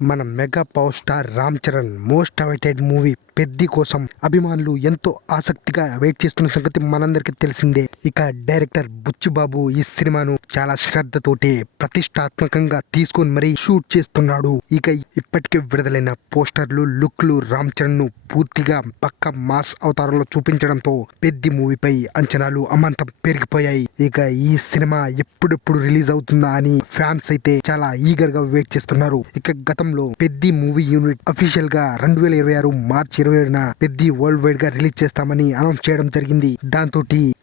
మన mega power star Ram Charan most awaited movie Peddi కోసం అభిమానులు ఎంతో ఆసక్తిగా వెయిట్ చేస్తున్న సంగతి మనందరికీ తెలిసిందే. ఇక డైరెక్టర్ బుచ్చిబాబు ఈ సినిమాను చాలా శ్రద్ధతోటి ప్రతిష్టాత్మకంగా తీసుకొని మరీ షూట్ చేస్తున్నాడు. ఇక ఇప్పటికే విడుదలైన పోస్టర్లు లుక్లు రామ్ చరణ్ను పూర్తిగా పక్క మాస్ అవతారంలో చూపించడంతో పెద్ది మూవీపై అంచనాలు అమాంతం పెరిగిపోయాయి. ఇక ఈ సినిమా ఎప్పుడెప్పుడు రిలీజ్ అవుతుందా అని ఫ్యాన్స్ అయితే చాలా ఈగర్గా వెయిట్ చేస్తున్నారు. ఇక గతంలో పెద్ది మూవీ యూనిట్ అఫీషియల్గా రెండు వేల ఇరవై ఆరు మార్చి ఇరవై ఏడున పెద్ది వరల్డ్ వైడ్గా రిలీజ్ చేస్తామని అనౌన్స్ చేయడం జరిగింది. దాంతో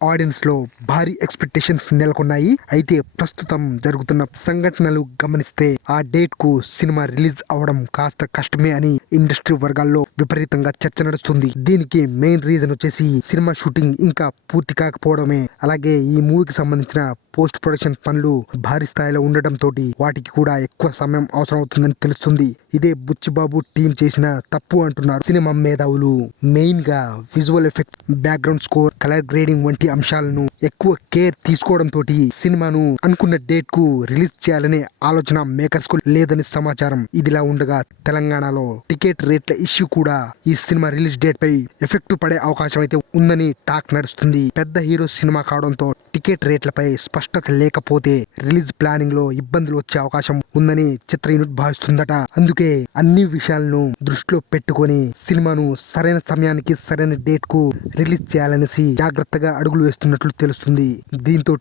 ఆడియన్స్లో భారీ ఎక్స్పెక్టేషన్స్ నెలకొన్నాయి. అయితే ప్రస్తుతం జరుగుతున్న సంఘటనలు గమనిస్తే ఆ డేట్కు సినిమా రిలీజ్ అవడం కాస్త కష్టమే అని ఇండస్ట్రీ వర్గాల్లో విపరీతంగా చర్చ నడుస్తుంది. దీనికి మెయిన్ రీజన్ వచ్చేసి సినిమా షూటింగ్ ఇంకా పూర్తి కాకపోవడమే. అలాగే ఈ మూవీకి సంబంధించిన పోస్ట్ ప్రొడక్షన్ పనులు భారీ స్థాయిలో ఉండటంతో తోటి వాటికి కూడా ఎక్కువ సమయం అవసరం అవుతుందని తెలుస్తుంది. ఇదే బుచ్చిబాబు టీం చేసిన తప్పు అంటున్నారు సినిమా మేధావులు. మెయిన్గా visual effect background score colour grading వంటి అంశాలను ఎక్కువ కేర్ తీసుకోవడం తోటి సినిమాను అనుకున్న డేట్కు రిలీజ్ చేయాలనే ఆలోచన మేకర్స్కు లేదని సమాచారం. ఇదిలా ఉండగా తెలంగాణలో టికెట్ రేట్ల ఇష్యూ కూడా ఈ సినిమా రిలీజ్ డేట్ పై ఎఫెక్ట్ పడే అవకాశం అయితే ఉందని టాక్ నడుస్తుంది. పెద్ద హీరో సినిమా కావడంతో టికెట్ రేట్లపై స్పష్టత లేకపోతే రిలీజ్ ప్లానింగ్లో ఇబ్బందులు వచ్చే అవకాశం ఉందని చిత్ర యూనిట్ భావిస్తుందట. అందుకే అన్ని విషయాలను దృష్టిలో పెట్టుకొని సినిమాను సరైన సమయానికి సరైన డేట్కు రిలీజ్ చేయాలనేసి జాగ్రత్తగా అడుగులు వేస్తున్నట్లు తెలుస్తుంది. దీంతో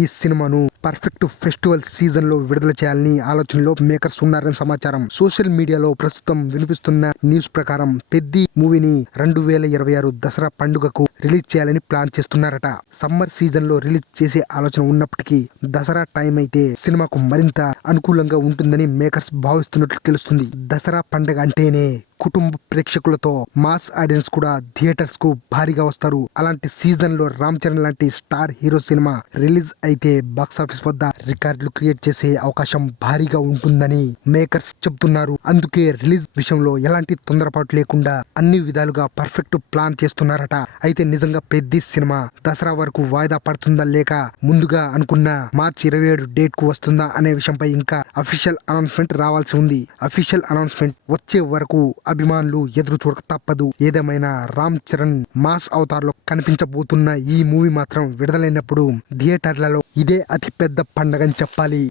ఈ సినిమాను పర్ఫెక్ట్ ఫెస్టివల్ సీజన్లో విడుదల చేయాలని ఆలోచనలో మేకర్స్ ఉన్నారని సమాచారం. సోషల్ మీడియాలో ప్రస్తుతం వినిపిస్తున్న న్యూస్ ప్రకారం పెద్ది మూవీని రెండు వేల ఇరవై ఆరు దసరా పండుగకు రిలీజ్ చేయాలని ప్లాన్ చేస్తున్నారట. సమ్మర్ సీజన్లో రిలీజ్ చేసే ఆలోచన ఉన్నప్పటికీ దసరా టైం అయితే సినిమాకు మరింత అనుకూలంగా ఉంటుందని మేకర్స్ భావిస్తున్నట్లు తెలుస్తుంది. దసరా పండగ అంటేనే కుటుంబ ప్రేక్షకులతో మాస్ ఆడియన్స్ కూడా థియేటర్స్కు భారీగా వస్తారు. అలాంటి సీజన్లో రామ్ చరణ్ లాంటి స్టార్ హీరో సినిమా రిలీజ్ అయితే బాక్స్ ఆఫీస్ వద్ద రికార్డులు క్రియేట్ చేసే అవకాశం భారీగా ఉంటుందని మేకర్స్ చెబుతున్నారు. అందుకే రిలీజ్ విషయంలో ఎలాంటి తొందరపాటు లేకుండా అన్ని విధాలుగా పర్ఫెక్ట్ ప్లాన్ చేస్తున్నారట. అయితే నిజంగా పెద్ద సినిమా దసరా వరకు వాయిదా పడుతుందా లేక ముందుగా అనుకున్న మార్చి ఇరవై ఏడు డేట్కు వస్తుందా అనే విషయంపై ఇంకా అఫీషియల్ అనౌన్స్మెంట్ రావాల్సి ఉంది. అఫీషియల్ అనౌన్స్మెంట్ వచ్చే వరకు అభిమానులు ఎదురు చూడక తప్పదు. ఏదేమైనా రామ్ చరణ్ మాస్ అవతార్లో కనిపించబోతున్న ఈ మూవీ మాత్రం విడుదలైనప్పుడు థియేటర్లలో ఇదే అతి పెద్ద పండగని చెప్పాలి.